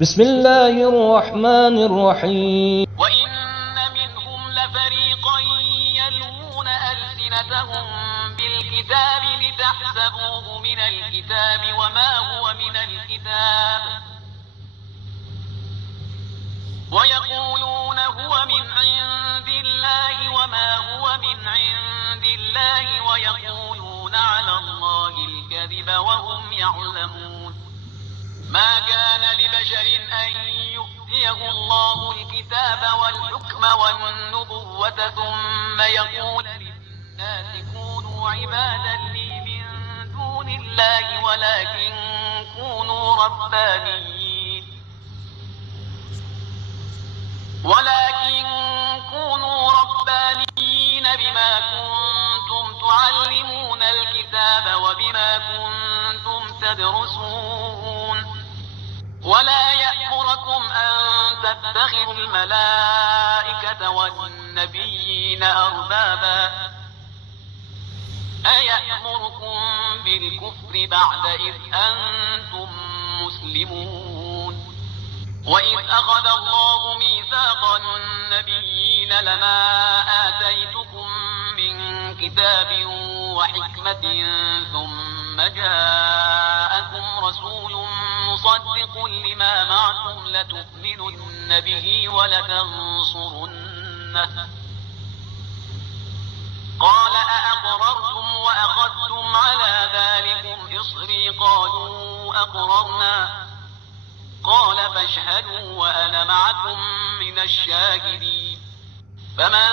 بسم الله الرحمن الرحيم. وإن منهم لفريقا يلوون ألسنتهم بالكتاب لتحسبوه من الكتاب وما هو من الكتاب ويقولون هو من عند الله وما هو من عند الله ويقولون على الله الكذب وهم يعلمون. ما كان لبشر أن يؤتيه الله الكتاب والحكم والنبوة ثم يقول للناس كونوا عبادا لي من دون الله ولكن كونوا ربانيين بما كنتم تعلمون الكتاب وبما كنتم تدرسون. ولا يأمركم أن تتخذوا الملائكة والنبيين أربابا أيأمركم بالكفر بعد إذ أنتم مسلمون. وإذ أخذ الله ميثاق النبيين لما آتيتكم من كتاب وحكمة ثم جاءكم رسول مصدق لما معكم لتؤمنن به ولتنصرنه قال أأقررتم وأخذتم على ذلكم إصري قالوا أقررنا قال فاشهدوا وأنا معكم من الشاهدين. فمن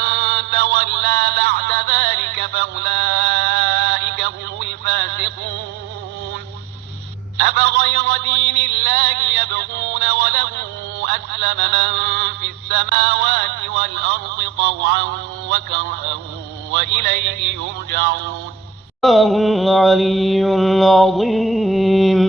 تولى بعد ذلك فأولئك هم الفاسقون. أفغير دين الله يبغون وله أسلم من في السماوات والأرض طوعا وكرها وإليه يرجعون. الله العلي العظيم.